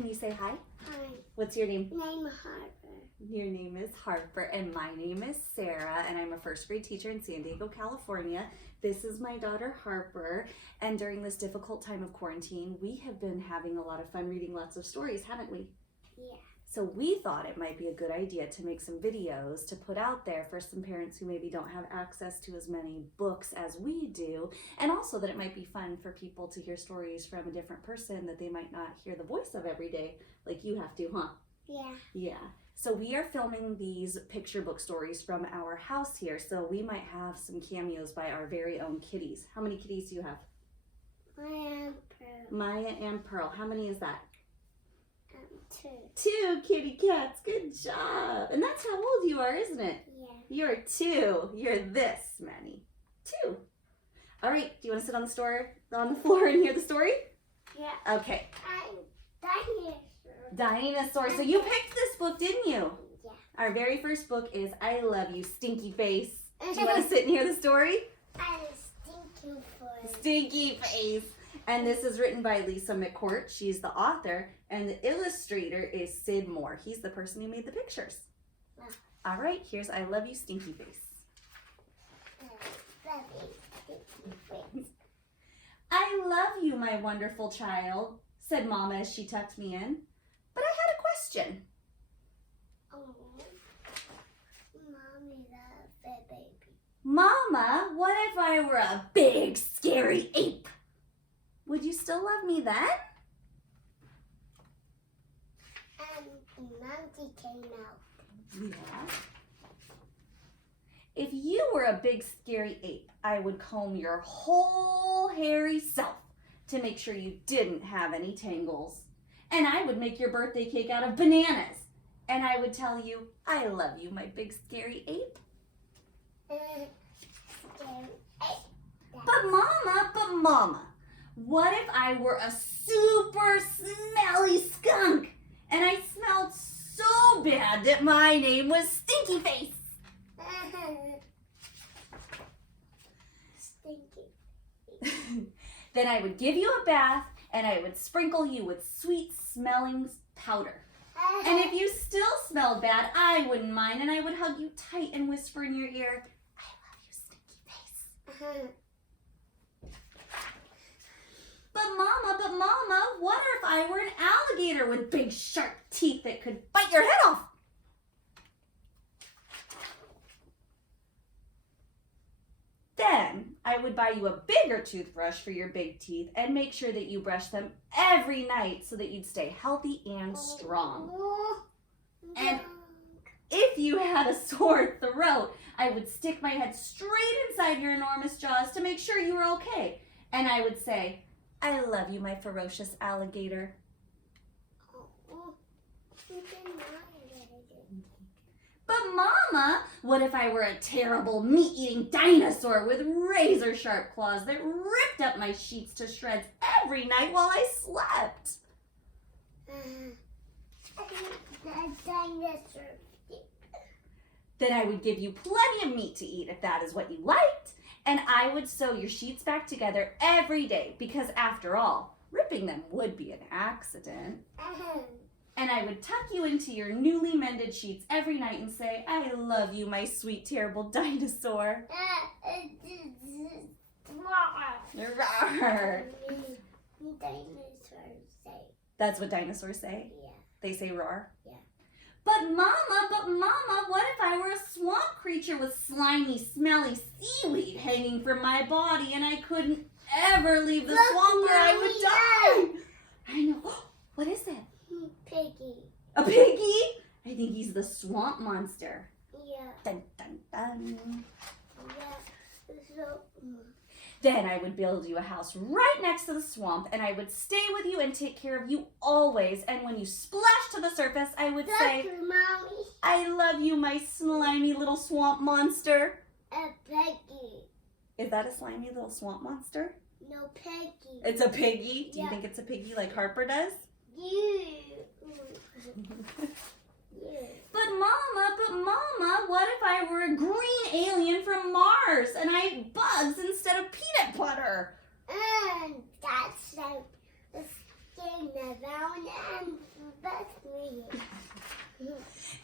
Can you say hi? Hi. What's your name? Name Harper. Your name is Harper, and my name is Sarah, and I'm a first grade teacher in San Diego, California. This is my daughter Harper, and during this difficult time of quarantine, we have been having a lot of fun reading lots of stories, haven't we? Yeah. So we thought it might be a good idea to make some videos to put out there for some parents who maybe don't have access to as many books as we do, and also that it might be fun for people to hear stories from a different person that they might not hear the voice of every day like you have to, huh? Yeah. Yeah. So we are filming these picture book stories from our house here, so we might have some cameos by our very own kitties. How many kitties do you have? Maya and Pearl. Maya and Pearl. How many is that? 2. 2 kitty cats. Good job. And that's how old you are, isn't it? Yeah. You're 2. You're this many. 2. All right. Do you want to sit on the floor and hear the story? Yeah. Okay. I'm dinosaur. Dinosaur. So you picked this book, didn't you? Yeah. Our very first book is I Love You, Stinky Face. Do you want to sit and hear the story? I'm Stinky Face. Stinky Face. And this is written by Lisa McCourt. She's the author. And the illustrator is Sid Moore. He's the person who made the pictures. Wow. All right, here's I Love You, Stinky Face. I love you, my wonderful child, said Mama as she tucked me in. But I had a question. Oh, Mommy loves the baby. Mama, what if I were a big, scary ape? Would you still love me then? And the monkey came out. Yeah. If you were a big, scary ape, I would comb your whole hairy self to make sure you didn't have any tangles. And I would make your birthday cake out of bananas. And I would tell you, I love you, my big, scary ape. Scary ape. But Mama, what if I were a super smelly skunk and I smelled so bad that my name was Stinky Face? Stinky. Then I would give you a bath and I would sprinkle you with sweet smelling powder. And if you still smelled bad, I wouldn't mind, and I would hug you tight and whisper in your ear, I love you, Stinky Face. But Mama, what if I were an alligator with big sharp teeth that could bite your head off? Then I would buy you a bigger toothbrush for your big teeth and make sure that you brush them every night so that you'd stay healthy and strong. And if you had a sore throat, I would stick my head straight inside your enormous jaws to make sure you were okay. And I would say, I love you, my ferocious alligator. But Mama, what if I were a terrible meat-eating dinosaur with razor-sharp claws that ripped up my sheets to shreds every night while I slept? Then I would give you plenty of meat to eat if that is what you liked, and I would sew your sheets back together every day because, after all, ripping them would be an accident. And I would tuck you into your newly mended sheets every night and say, I love you, my sweet, terrible dinosaur. Roar. Dinosaurs say. That's what dinosaurs say? Yeah. They say roar? Yeah. But Mama, what if I were a swamp creature with slimy, smelly seaweed hanging from my body and I couldn't ever leave the swamp or I would die? I know. What is it? Piggy. A piggy? I think he's the swamp monster. Yeah. Dun, dun, dun. Yeah. So, Then I would build you a house right next to the swamp and I would stay with you and take care of you always. And when you splash to the surface, I would say, Mommy. I love you, my slimy little swamp monster. A piggy. Is that a slimy little swamp monster? No piggy. It's a piggy? Do you Yeah. think it's a piggy like Harper does? You. But Mama, what if I were a green alien from Mars and I ate bugs instead of peanut butter? That's like the skin around and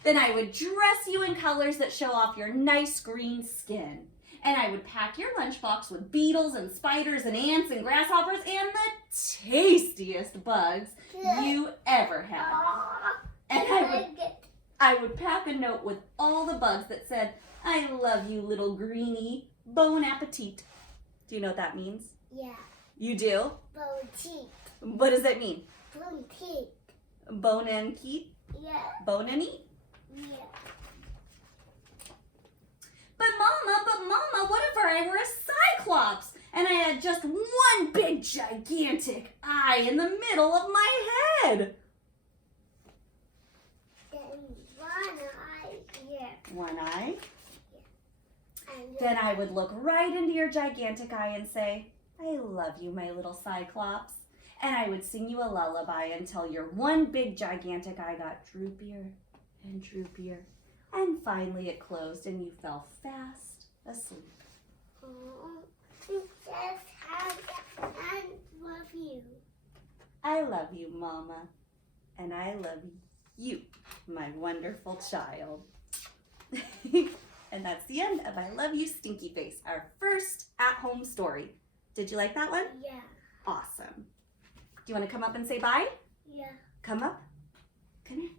Then I would dress you in colors that show off your nice green skin. And I would pack your lunchbox with beetles and spiders and ants and grasshoppers and the tastiest bugs you ever had. And I would pack a note with all the bugs that said, "I love you, little greenie. Bon appetit." Do you know what that means? Yeah. You do? Bon teeth. What does it mean? Bon teeth. Bon and keep? Yeah. Bon and eat? Yeah. But Mama, what if I were a cyclops and I had just one big gigantic eye in the middle of my head? Then one eye here. One eye? And Then I would look right into your gigantic eye and say, "I love you, my little cyclops." And I would sing you a lullaby until your one big gigantic eye got droopier and droopier. And finally it closed and you fell fast asleep. Princess, I love you. I love you, Mama. And I love you, my wonderful child. And that's the end of I Love You, Stinky Face, our first at-home story. Did you like that one? Yeah. Awesome. Do you want to come up and say bye? Yeah. Come up. Come here.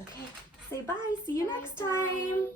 Okay. Say bye. See you next time. Bye.